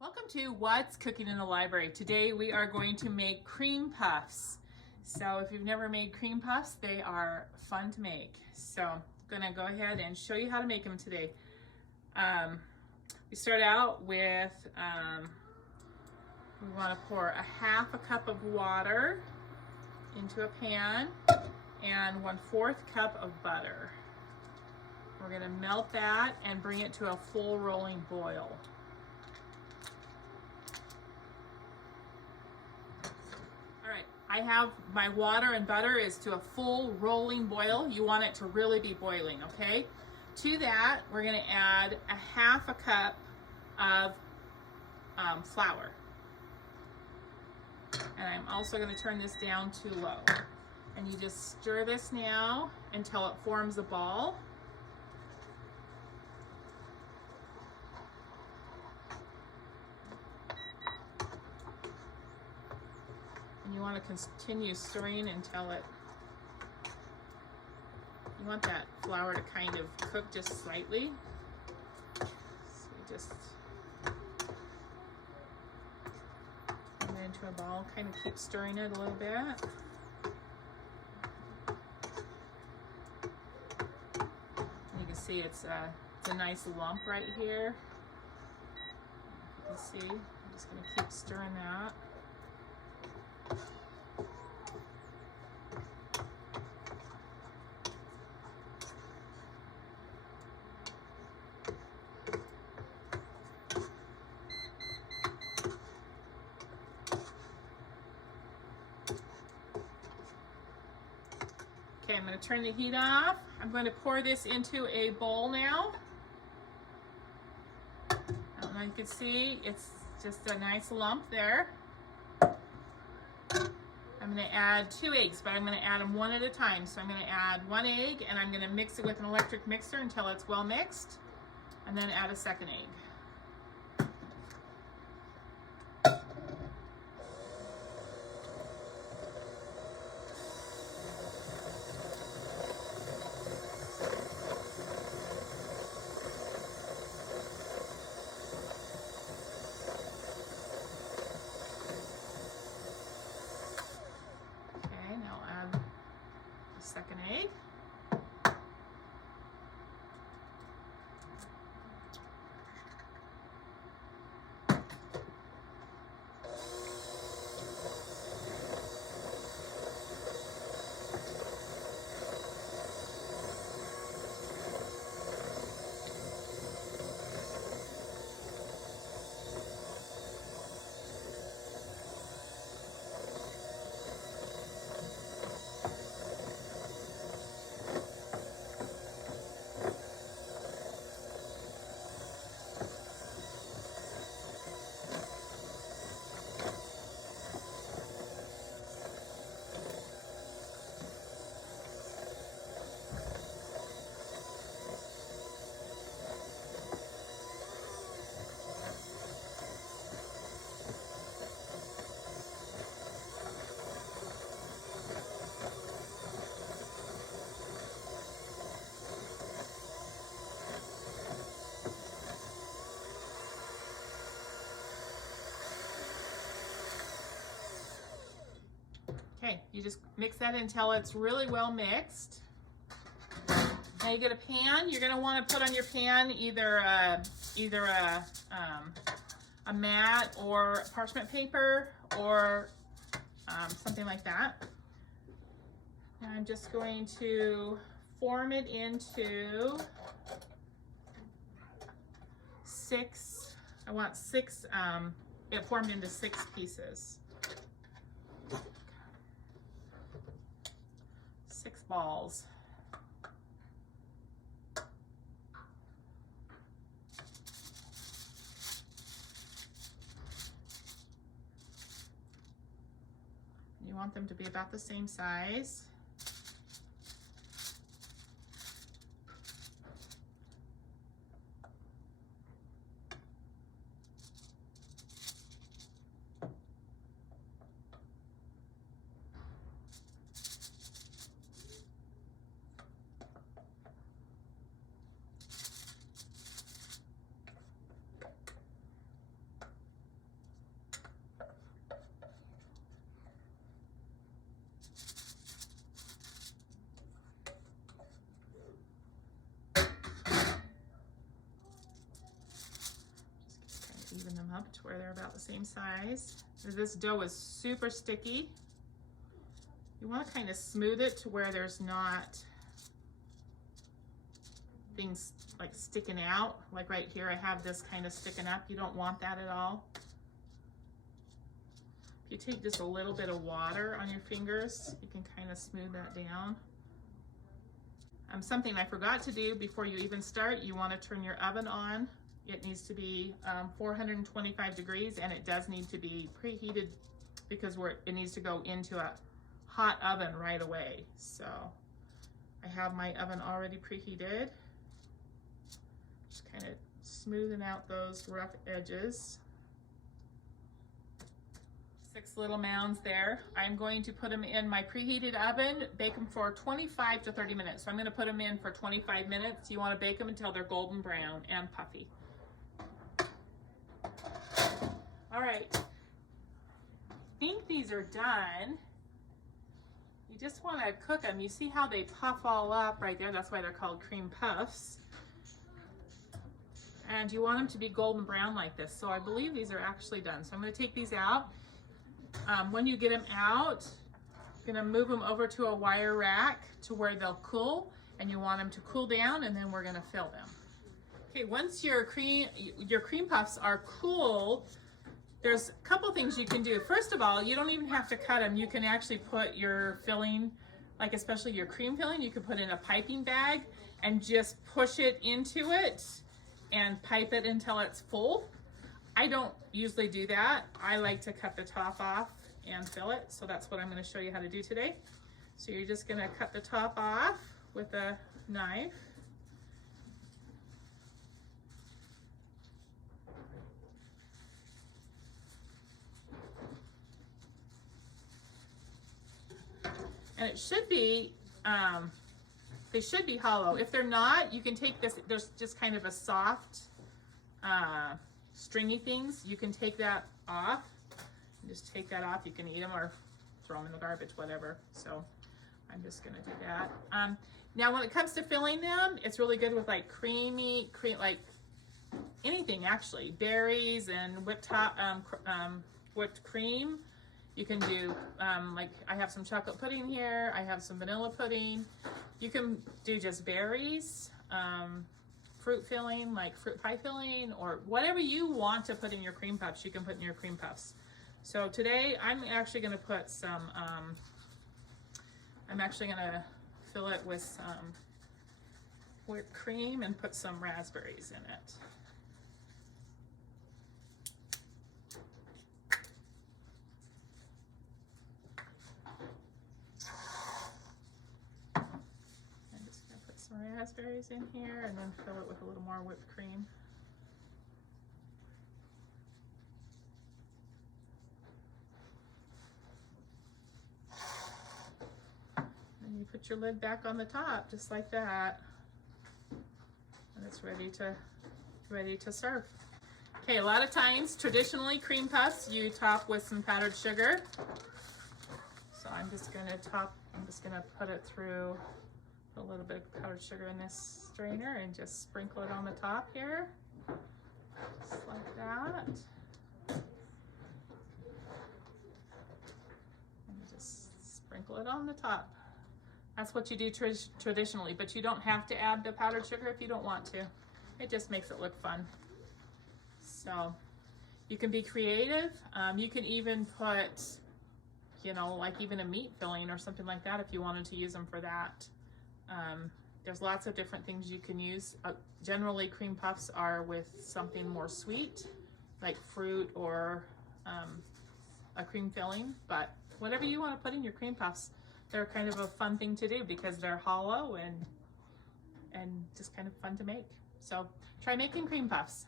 Welcome to What's Cooking in the Library. Today we are going to make cream puffs. So if you've never made cream puffs, they are fun to make. So I'm gonna go ahead and show you how to make them today. We start out with, we wanna pour a half a cup of water into a pan and 1/4 cup of butter. We're gonna melt that and bring it to a full rolling boil. I have my water and butter is to a full rolling boil. You want it to really be boiling, okay? To that, we're gonna add a half a cup of flour. And I'm also gonna turn this down to low. And you just stir this now until it forms a ball. And you want to continue stirring until you want that flour to kind of cook just slightly. So you just turn it into a ball, kind of keep stirring it a little bit. You can see it's a nice lump right here. You can see, I'm just going to keep stirring that. Okay, I'm going to turn the heat off. I'm going to pour this into a bowl now. I don't know if you can see, it's just a nice lump there. I'm going to add 2 eggs, but I'm going to add them one at a time. So I'm going to add 1 egg and I'm going to mix it with an electric mixer until it's well mixed, and then add a second egg. Second egg. Okay, you just mix that until it's really well mixed. Now you get a pan. You're going to want to put on your pan either a mat or parchment paper or something like that. And I'm just going to form it into 6. I want 6. It formed into 6 pieces. 6 balls. You want them to be about the same size. up to where they're about the same size. This dough is super sticky. You want to kind of smooth it to where there's not things like sticking out. Like right here, I have this kind of sticking up. You don't want that at all. If you take just a little bit of water on your fingers, you can kind of smooth that down. Something I forgot to do before you even start, you want to turn your oven on. It needs to be 425 degrees, and it does need to be preheated because it needs to go into a hot oven right away. So I have my oven already preheated. Just kind of smoothing out those rough edges. 6 little mounds there. I'm going to put them in my preheated oven, bake them for 25 to 30 minutes. So I'm going to put them in for 25 minutes. You want to bake them until they're golden brown and puffy. All right. I think these are done. You just want to cook them. You see how they puff all up right there? That's why they're called cream puffs. And you want them to be golden brown like this. So I believe these are actually done. So I'm going to take these out. When you get them out, you're going to move them over to a wire rack to where they'll cool, and you want them to cool down, and then we're going to fill them. Okay, once your cream puffs are cool, there's a couple things you can do. First of all, you don't even have to cut them. You can actually put your filling, like especially your cream filling, you can put in a piping bag and just push it into it and pipe it until it's full. I don't usually do that. I like to cut the top off and fill it. So that's what I'm going to show you how to do today. So you're just going to cut the top off with a knife. And it should be, they should be hollow. If they're not, you can take this, there's just kind of a soft, stringy things. You can take that off. Just take that off. You can eat them or throw them in the garbage, whatever. So I'm just gonna do that. Now when it comes to filling them, it's really good with like like anything actually, berries and whipped cream. You can do, like I have some chocolate pudding here. I have some vanilla pudding. You can do just berries, fruit filling, like fruit pie filling, or whatever you want to put in your cream puffs, you can put in your cream puffs. So today I'm actually going to put some, I'm actually going to fill it with some whipped cream and put some raspberries in it. I'm just going to put some raspberries in here and then fill it with a little more whipped cream. You put your lid back on the top just like that, and it's ready to serve. Okay, a lot of times traditionally cream puffs you top with some powdered sugar. So I'm just gonna put it through a little bit of powdered sugar in this strainer and just sprinkle it on the top here, just like that. And just sprinkle it on the top. That's what you do traditionally, but you don't have to add the powdered sugar if you don't want to. It just makes it look fun. So you can be creative. You can even put, you know, like even a meat filling or something like that if you wanted to use them for that. There's lots of different things you can use. Generally, cream puffs are with something more sweet, like fruit or a cream filling, but whatever you want to put in your cream puffs, they're kind of a fun thing to do because they're hollow and just kind of fun to make. So try making cream puffs.